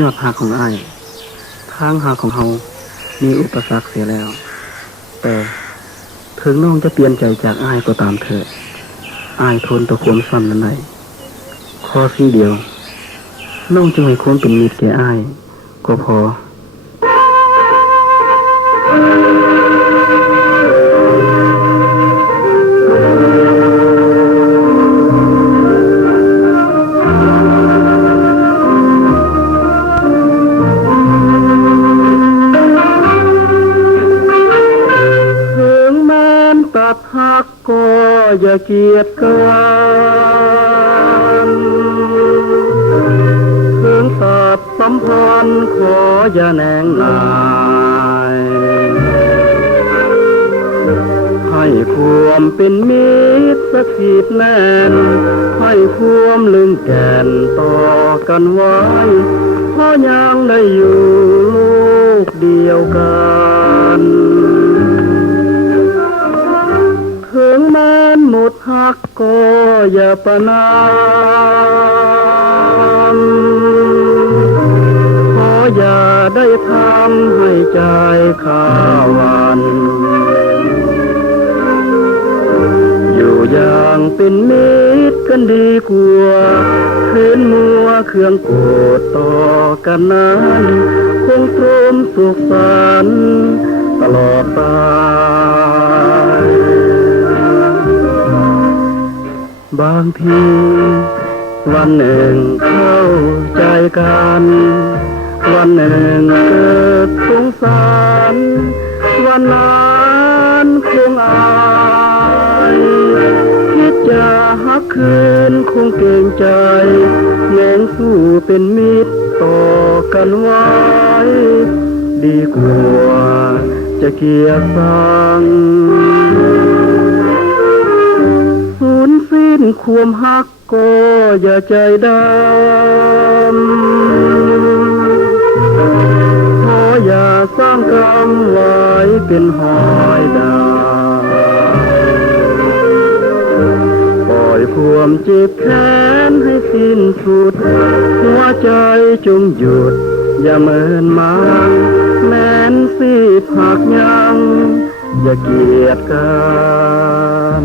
ยอดหักของอ้ายทางหักของเฮามีอุปสรรคเสียแล้วแต่ถึงน้องจะเปลี่ยนใจจากอ้ายก็ตามเถิดอ้ายทนต่อความซ้ำนั้นได้ข้อสิ่งเดียวน้องจึงให้ความเป็นมิตรแก่อ้ายก็พอหักก็อย่าเกียดกันถึงตัดสัมพันธ์ขออย่าแนงนายให้ความเป็นมิตรสถิตแน่นให้ความลึงแก่นต่อกันไว้เพราะยังได้อยู่ลูกเดียวกันถึงแม้นหมดหักก็อย่าประนามขออย่าได้ทำให้ใจข้าวันอยู่อย่างเป็นมิตรกันดีกว่าคืนมัวเครื่องโกรธต่อกันนั้นคงทมสุขสันต์ตลอดไปบางทีวันหนึ่งเข้าใจกันวันหนึ่งเกิดสงสารวันนั้นคงอายคิดจะหักคืนคงเกรงใจแย่งสู้เป็นมิตรต่อกันไว้ดีกว่าจะเกลียดชังสิ้นความหักก็อย่าใจดำขออย่าสร้างกรรมไว้เป็นหอยดาวปล่อยความเจ็บแค้นให้สิ้นสุดหัวใจจงหยุดอย่าเมินมาแม้นสิผักยังอย่าเกลียดกัน